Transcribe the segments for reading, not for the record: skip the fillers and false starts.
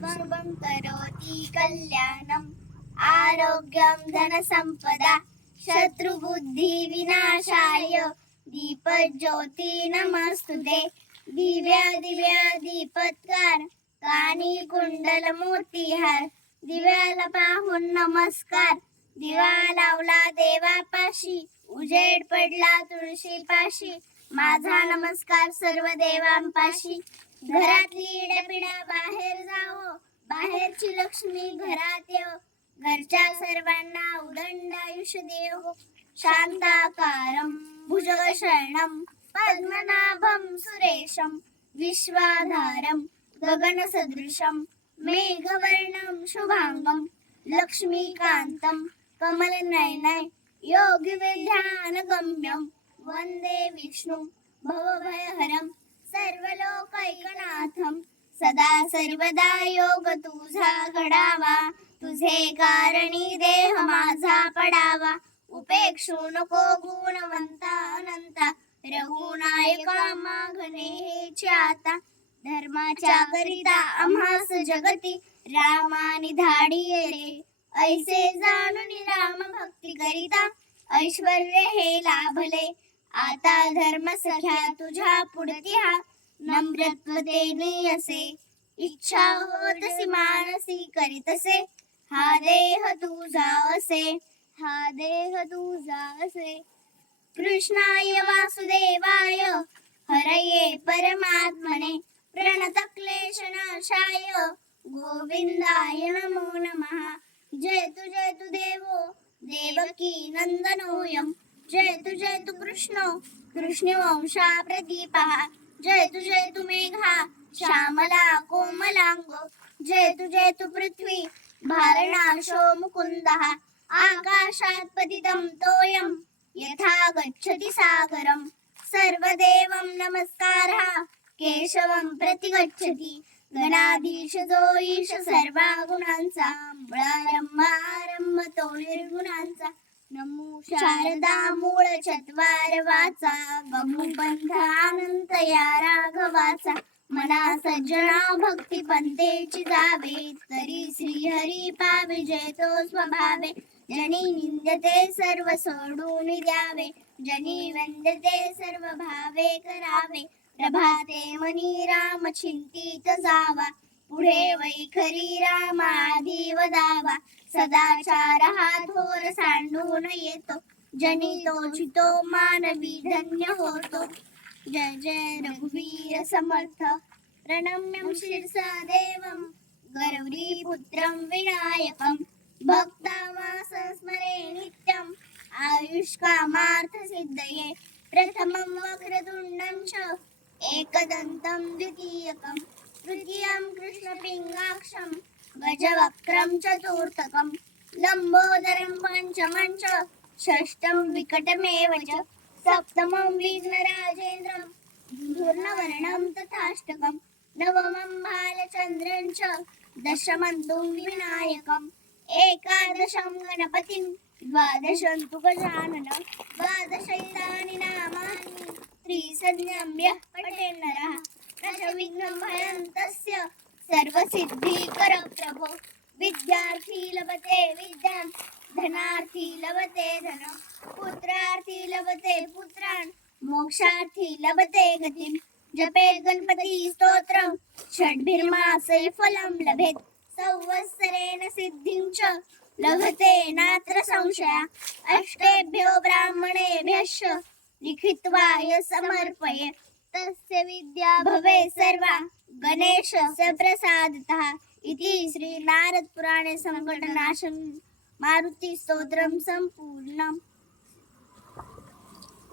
शुभं करोति कल्याणम् आरोग्यं धनसम्पदा शत्रुबुद्धिविनाशाय दीपज्योती नमस्तुते दिव्या दिव्या दीपत्कार कानी कुंडल मोतीहार दिव्याला पाहून नमस्कार दिवा लावला देवापाशी उजेड पडला तुळशीपाशी माझा नमस्कार सर्व देवांपाशी घरातली इडापिडा बाहेर जावो बाहेरची लक्ष्मी घरात येव घरच्या सर्वांना उदंड आयुष्य देव शांताकारं भुजगशयनं पद्मनाभं सुरेशं विश्वाधारं गगनसदृशं मेघवर्णं शुभांगं लक्ष्मीकान्तं कमलनयनं योगिविद्यानगम्यं वन्दे विष्णुं भवभयहरं सर्वलोकैकनाथं सदा सर्वदा योग तुझा घडावा तुझे कारणी देह माझा पडावा उपेक्षू नको गुणवंता अनंता रघुनायका मागणे हेची आता धर्माच्या करिता आम्हास जगती रामानी धाडी रे ऐसे जाणून राम भक्ती करिता ऐश्वर्य हे लाभले आता धर्म सख्या तुझ्या पुढती हा नम्रत्वतेने असे इच्छा होतसी मानसी करीतसे हा देह तुझा असे हा देह तुझा असे कृष्णाय वासुदेवाय हरये परमात्मने प्रणतक्लेशनाशाय गोविंदाय नमो नमः जय तु देवो देवकी नंदनोऽयं जय तु कृष्णो कृष्णवंशा प्रदीपः जय तु मेघा श्यामला कोमलांगो जय तु पृथ्वी भारनाशो मुकुन्दः आकाशात् पतितं तोयं यथा गच्छति सागरं सर्वदेवं नमस्कारः केशवं प्रति गच्छति गणाधीश जो ईश सर्वा गुणांचा मुळारंभ तो निर्गुणांचा नमो शारदा मूळ चत्वार वाचा गमुबंध अनंत या राघवाचा मना सज्जना भक्ती पंथेची जावे तरी श्रीहरी पावे जय तो स्वभावे जनी निंदते सर्व सोडून द्यावे जनी वंदते सर्व भावे करावे प्रभाते मनी राम चिंतित जावा पुढे वैखरी राम आधी वदावा सदाचार हा थोर सांडून येतो जनी तोचितो मानवी धन्य होतो जय जय रघुवीर समर्थ प्रणम्यं शिरसा देवं गौरीपुत्रं विनायकं भक्तावास स्मरे नित्यं आयुष्कामार्थसिद्धये प्रथमं वक्रतुण्डं च एकदन्तं द्वितीयकं तृतीयं कृष्णपिङ्गाक्षं गजवक्त्रं चतुर्थकं लम्बोदरं पञ्चमं च षष्ठं विकटमेव च सप्तमं विघ्नराजेन्द्रं धूर्णवर्णं तथाष्टकं नवमं बालचन्द्रं च दशमं तु विनायकम् एकादशं गणपतिं द्वादशं तु गजाननं द्वादशैतानि नामानि त्रिसंज्ञम्य पठेन्नरः दशविघ्नं भयं तस्य सर्वसिद्धिकर प्रभो विद्यार्थी लभते विद्यां धनार्थी लभते धनं पुत्रार्थी लभते पुत्रान् मोक्षार्थी लभते गतिं जपे गणपति स्तोत्रं षड्भिर्मासे फलं लभेत् संवत्सरेण सिद्धिं च लभते नात्र संशया अष्टेभ्यो ब्राह्मणेभ्यश्च लिखित्वा समर्पये तस्य विद्या भवे सर्वा गणेशस्य प्रसादतः इति श्री नारद पुराणे संकटनाशन मारुति स्तोत्रम संपूर्णम्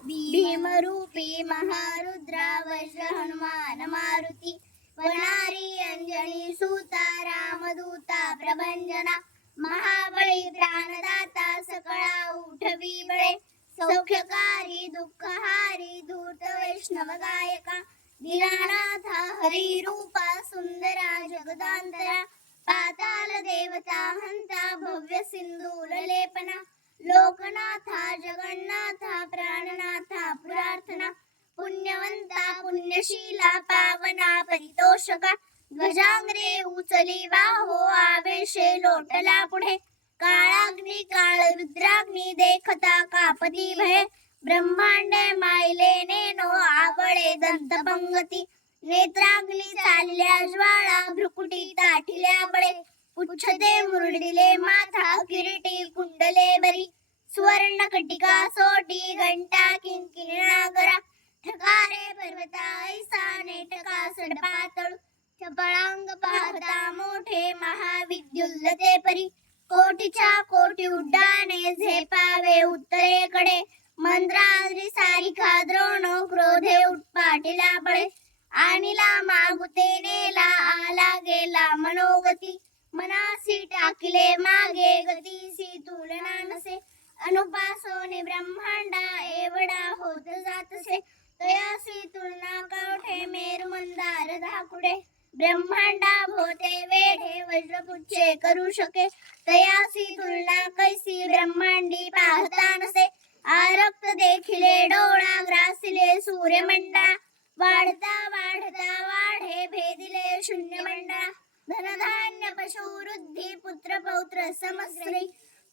भीमरूपी महारुद्रा वज्र हनुमान मारुति वनारी अंजनी सूता रामदूता प्रभंजना महाबळी प्राणदाता सकळा उठवी बळे सौख्यकारी दुःखहारी धूर्त वैष्णव गायका दीनानाथा हरी रूपा सुंदरा जगदांतरा पाताल देवता हंता भव्य सिंधूर लेपना लोकनाथा जगन्नाथा प्राणनाथा पुरार्थना पुण्यवंता पुण्यशीला पावना परितोषका ध्वजांग्रे उचली बाहो आवेशे लोटला पुढे काळाग्नी काळ रुद्राग्नी देखता कापती भये ब्रह्मांडे मायले नेनो आवळे दंत पंगती नेत्राग्नी चालल्या ज्वाळा भ्रुकुटी ताठिल्या बळे उच्छते मुरडिले माथा किरीटी कुंडले बरी सुवर्ण कटिका सोटी घंटा किंकिणी गरा ठकारे पर्वता ऐसा नेटका सडपातळू चपळांग पाहता मोठे महाविद्युल्लते परी कोटीच्या कोटी उड्डाणे झेपावे उत्तरेकडे मंद्राद्री सारिका द्रोण क्रोधे उठपाटिला बळे आणिला मागुते नेला आला गेला मनोगती मनासी टाकिले मागे गतीसी तुलना नसे अनुपासोने ब्रह्मांडा एवढा होत जातसे तयासी तुलना कवठे मेरु मंदार धाकुडे ब्रह्मांडा भोते वेढे वज्रपुच्छे करू शके तयासी तुलना कैसी ब्रह्मांडी पाहता नसे आरक्त देखिले डोळा ग्रासिले सूर्यमंडळा वाढता वाढता वाढे भेदिले शून्यमंडळा धनधान्य पशुवृद्धी पुत्र पौत्र समस्त्री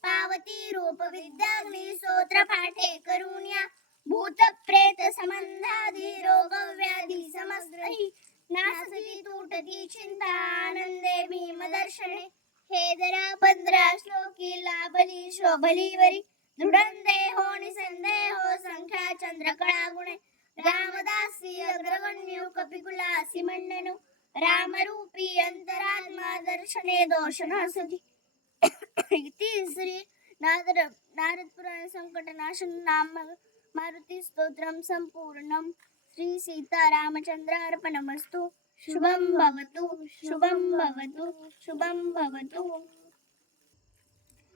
पावती रूप विद्याग्नी स्तोत्र पाठे करुण्या भूत प्रेत संबंधादी रोग व्याधी समस्त्री नासती तुटती चिंता आनंदे भीमदर्शने हे दरा 15 श्लोकी लाभली शोभलीवरी दृढंदेहो निसंदेहो संख्या चंद्रकळा गुणे रामदासी अग्रगण्यो कपिकुलासी मंडनो रामरूपी अंतरात्मा दर्शने दोष नसती श्री नारद पुराण संकटनाशन नाम मारुती स्तोत्रम संपूर्णम श्री सीता रामचंद्र अर्पणमस्तु शुभम भवतु शुभम भवतु शुभम भवतु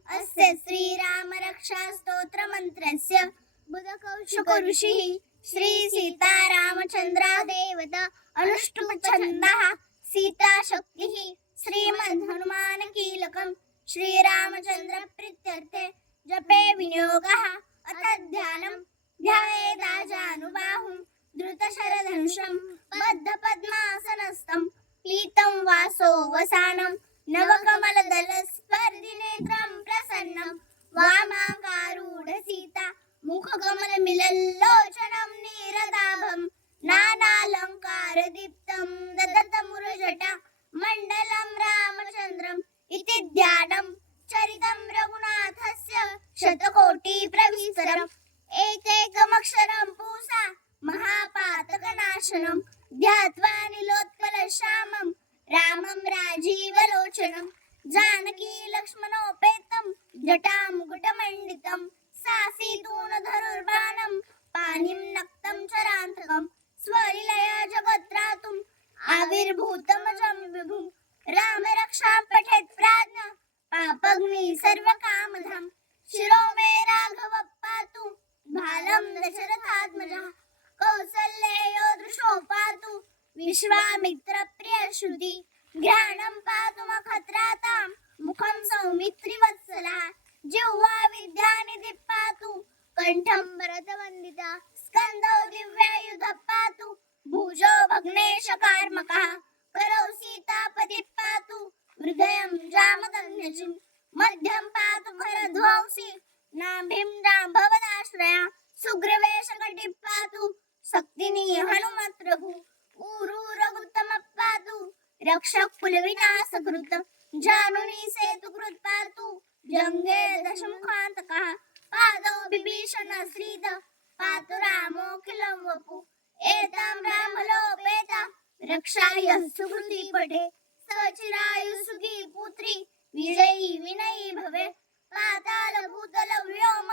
अस्य श्री राम रक्षा स्तोत्र मंत्रस्य बुधकौशिक ऋषिः श्री सीता रामचंद्र देवता अनुष्टुप छन्दः सीता शक्तिः श्रीमद् हनुमान कीलकं श्री रामचंद्र प्रीत्यर्थे जपे विनियोगः अथ ध्यानं ध्यायेदाजानुबाहुं धृतशरधनुषं बद्धपद्मासनस्थं पीतं वासो वसानं नवकमलदलस्पर्धिनेत्रं प्रसन्नं वामाकारूढसीता मुखकमलमिलल्लोचनं नीरदाभं नानालङ्कारदीप्तं ददतमुरजटा मण्डलं रामचन्द्रम् इति ध्यानं चरितं रघुनाथस्य शतकोटिप्रविस्तरम् एकैकमक्षरं पूसा महापातकनाशनं ध्यात्वा नीलोत्पलश्यामं रामं राजीवलोचनं जानकी लक्ष्मणोपेतं जटामुकुटमण्डितं सासीतून धनुर्बाणं पाणिं नक्तं चरान्तकं स्वलीलया जगत्रातुम् आविर्भूतमजं विभुं राम रक्षां पठेत् प्राज्ञ पापग्नि सर्वकामधाम शिरो मे राघव पातु भालं दशरथात्मजः कौसल्येयो दृशो पातु विश्वामित्र प्रिय श्रुति ज्ञानं पातु मखत्रातां मुखं सौमित्रिवत्सलः जिह्वा विद्यानिधि पातु कंठं भरतवन्दिता स्कन्दौ दिव्यायुध पातु भुजो भग्नेशकार्मकः करौ सीतापति पातु हृदयं जामदग्न्यजिं मध्यं पातु भरध्वंसी नाभिं जाम्भवदाश्रया सुग्रीवेशकटिः पातु शक्तिनी हनुमत् प्रभु ऊरू रघुत्तम पातु रक्षक कुलविनाशकृत जानुनी सेतुकृत पातु जंगे दशमुखान्तकः पादौ विभीषण श्रीद पातु रामोऽखिलं वपु एतां रामलोपेता रक्षाय सुकृती पठे सचिरायु सुखी पुत्री विजयी विनयी भवे पाताल भूतल व्योम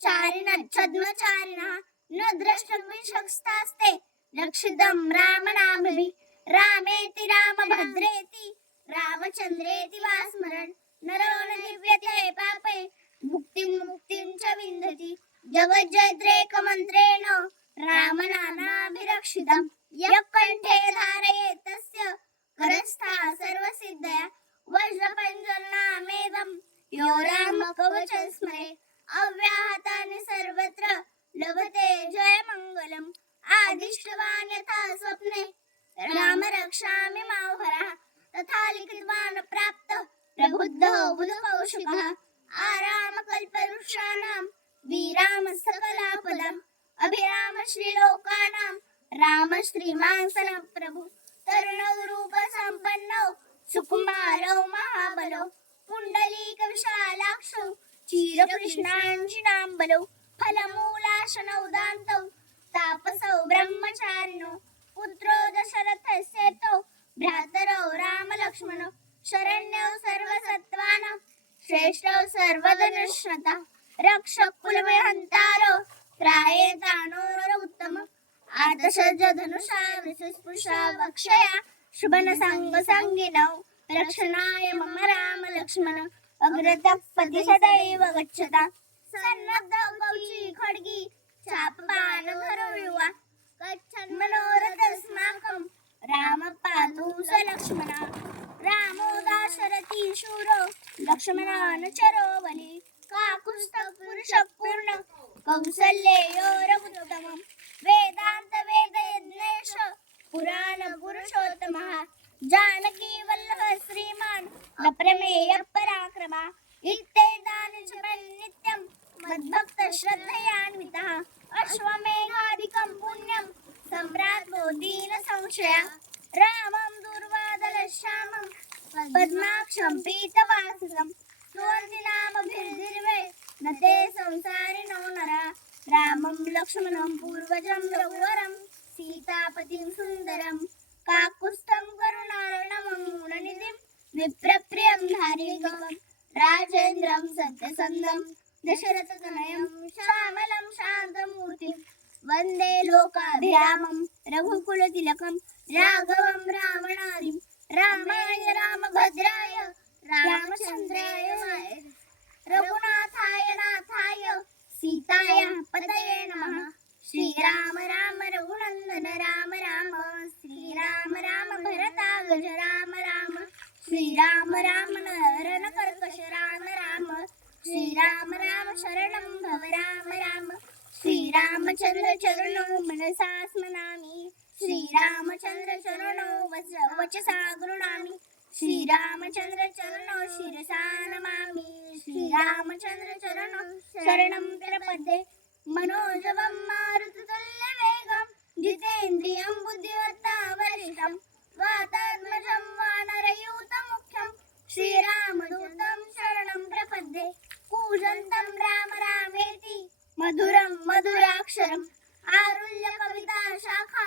चारिण छद्मचारिणः न द्रष्टुमिशक्स्तास्ते रक्षितं रामनामभिः रामेति रामभद्रेति रामचन्द्रेति वा स्मरन् नरो न दिव्यते पापे मुक्तिं मुक्तिं च विन्दति जगज्जयत्रेकमन्त्रेण रामनामाभिरक्षितं यः कण्ठे धारयेत् तस्य करस्था सर्वसिद्धया वज्रपञ्जरनामेदं यो रामकवचं स्मरेत् अव्याहतानि सर्वत्र लभते जयमङ्गलम् आदिष्टवान् यथा स्वप्ने राम रक्षामि माहरः पोषकः आराम कल्पवृक्षाणां विराम सकलापदाम् अभिराम श्रीलोकानां राम श्रीमान् प्रभु तरुणौ रूप संपन्नौ सुकुमारौ महाबलौ पुंडलीक विशालाक्षौ चिरकृष्णाञ्जनाम्बलौ फलमूलाशनौ दान्तौ तापसौ ब्रह्मचारिणौ पुत्रो दशरथस्य तौ भ्रातरौ रामलक्ष्मणौ शरण्यौ सर्वसत्त्वानां श्रेष्ठौ सर्वधनुष्मता रक्षक कुलविहन्तारौ त्रायेतानो उत्तमम् आर्तसज्ज धनुषा विस्पृशा वक्षया शुभनसङ्गसङ्गिनौ रक्षणाय मम राम लक्ष्मण अग्रतः पति सदैव गच्छता सन्नद्धौ कौची खड्गी चापबाणधरो युवा गच्छन् मनोरथस्माकं राम पातु स लक्ष्मणा रामो दाशरथी शूरो लक्ष्मणानुचरो बली काकुत्स्थः पुरुषः पूर्ण कौसल्येयो रघुत्तमम् वेदांत वेदयज्ञेश पुराण पुरुषोत्तमः जानकी वल्लभ श्रीमान् न प्रमेय पराक्रमा इत्येतानि च नित्यं मद्भक्त श्रद्धयान्वितः अश्वमेधादिकं पुण्यं सम्राट् दीन संशया रामं दुर्वादलश्यामं पद्माक्षं पीतवाससं स्तुवन्ति नामभिर्दिर्वे न ते संसारिणो नरा रामं लक्ष्मणं पूर्वजं रघुवरं सीतापतिं सुन्दरं काकुत्स्थं करुणार्णवं गुणनिधिं विप्रप्रियं धारिगमं राजेन्द्रं सत्यसन्धं दशरथतनयं श्यामलं शान्तमूर्तिं वन्दे लोकाभिरामं रघुकुलतिलकं राघवं रावणारिं रामाय रामभद्राय रामचन्द्राय रघुनाथाय नाथाय सीताय पतये नमः श्रीराम राम रघुनंदन राम राम श्रीराम राम भरतागज राम राम श्रीराम राम नरन कर्कश राम राम श्रीराम राम शरणं भव राम राम श्रीरामचंद्र चरणो मनसा स्मरामि श्रीरामचंद्र चरणो वचसा गृह्णामि श्रीरामचंद्र चरणो शिरसा नमामि श्रीरामचंद्र चरणो शरणं प्रपद्ये मनोजवं मारुततुल्यवेगं जितेन्द्रियं बुद्धिमतां वरिष्ठं वातात्मजं वानरयूथमुख्यं श्रीरामदूतं शरणं प्रपद्ये कूजन्तं राम रामेति मधुरं मधुराक्षरम् आरुल्यकविता शाखा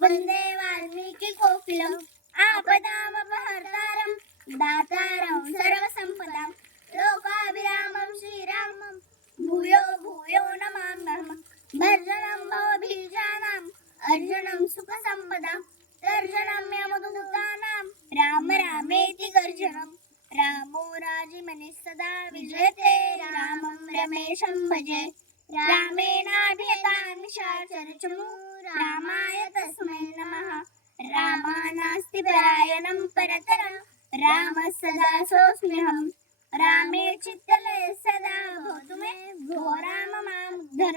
वन्दे वाल्मीकिकोकिलम् आपदामपहर्तारं दातारं सर्वसम्पदां लोकाभिरामं श्रीरामं भूयो भूयो नमाम्यहम् भर्जनं भवभीजानाम् अर्जनं सुखसम्पदां तर्जनं यमदूतानां राम रामेति गर्जनं रामो राजिमनिः सदा विजयते रामं रमेशं भजे रामेणाभियतां निशाचरचमू रामाय तस्मै नमः रामानास्ति परायणं परतरं रामः सदा सोऽस्म्यहम् रामे चित्तलये सदा भवतु मे भो राम मामुद्धर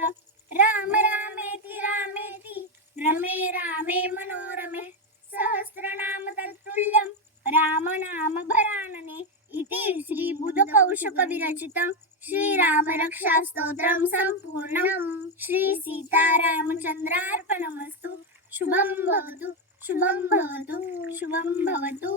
राम रामेति रामेति रमे रामे मनोरमे सहस्रनाम तत्तुल्यं राम नाम भरानने इति श्री बुधकौशक विरचितं श्रीराम रक्षा स्तोत्रं संपूर्णं श्री सीतारामचन्द्रार्पणमस्तु शुभं भवतु शुभं भवतु शुभं भवतु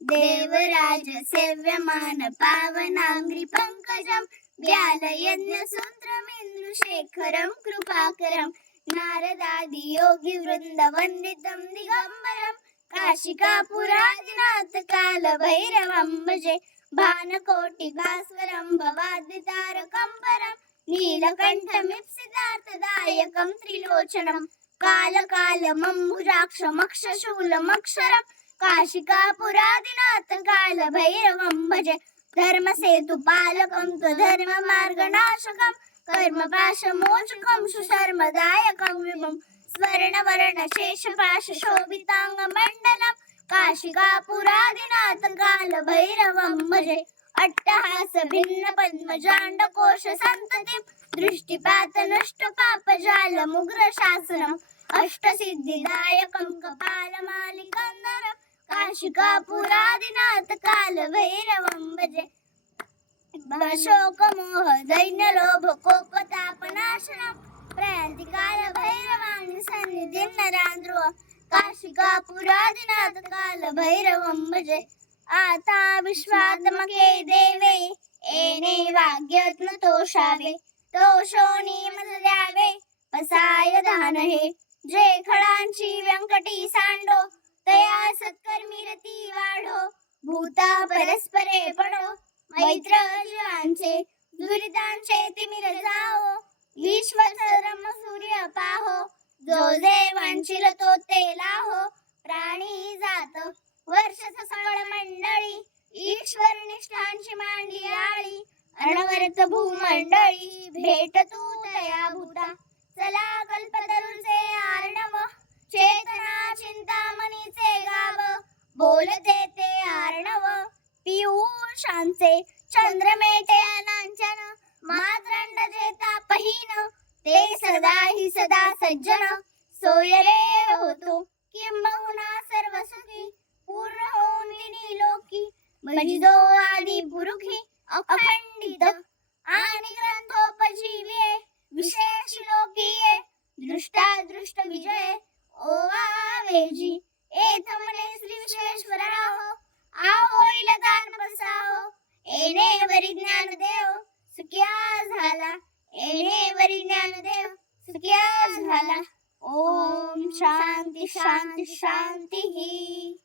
देवराज सेव्यमान पावनांग्रि पंकजं व्यालयज्ञ सूत्रमिन्दुशेखरं कृपाकरं नारदादि योगी वृंद वन्दितं दिगंबरं काशिकापुरादिनाथ काल भैरवं भजे भानकोटि भास्वरं भवाद्दितारकं परं नीलकण्ठमिप्सितार्थदायकं त्रिलोचनं कालकालमम्बुजाक्षमक्षशूलमक्षरं काशिकापुरादिनाथ काल भैरवं भजे धर्मसेतुपालकं त्वधर्ममार्गनाशकं कर्मपाशमोचकं सुशर्मदायकं विभुं स्वर्णवर्णशेषपाशशोभिताङ्गमण्डलं काशिकापुरादिनाथ काल भैरवं भजे अट्टहास भिन्न पद्मजाण्डकोश सन्ततिं दृष्टिपातनष्टपापजालमुग्र शासनम् अष्टसिद्धिदायकं कपालमालिकन्दरं काशिकापुरादिनाथ काल भैरवं भजे शोक मोह दैन्य लोभ कोप ताप नाशनम प्रयांतिकाल भैरवांग सन्निधिं नरांध्रुव काशिकापुरादिनाथ काल भैरवं भजे आता विश्वात्मके देवे येणे वाग्यत्न तोषावे तोषोनी मज द्यावे पसाय दान हे जे खडांची व्यंकटी सांडो तया सत्कर्मी रती वाढो भूता परस्परे पडो मैत्र जीवांचे दुरितांचे तिमिर जाओ विश्वसरम सूर्य पाहो जो जे वांछिल तो ते लाहो प्राणी जात वर्ष सकळ मंडळी ईश्वर निष्ठांची मांडी आळी अनवरत भूमंडळी भेट तू तया भूता चला कल्पतरूंचे आर्णव चेतना चिंतामणीचे गाव बोलते ते आर्णव पियुषांचे चंद्रमेटे लांछन माद्रंड जेता पहिन ते सदा ही सदा सज्जन सोय रे होतो किंबहुना सर्व सुखी पूर्ण होऊन तिनी लोकी भजितो आदि पुरुखी अखंडित आणि ग्रंथोपजीवे विशेष लोकीये दृष्टा दृष्ट विजय ओवावेजी एथ मने श्री विश्वेश्वराहो आओ इलदान बसाहो एने वरी ज्ञान देव सुख्या झाला एने वरी ज्ञान देव सुख्या झाला ओम शांती शांती शांती.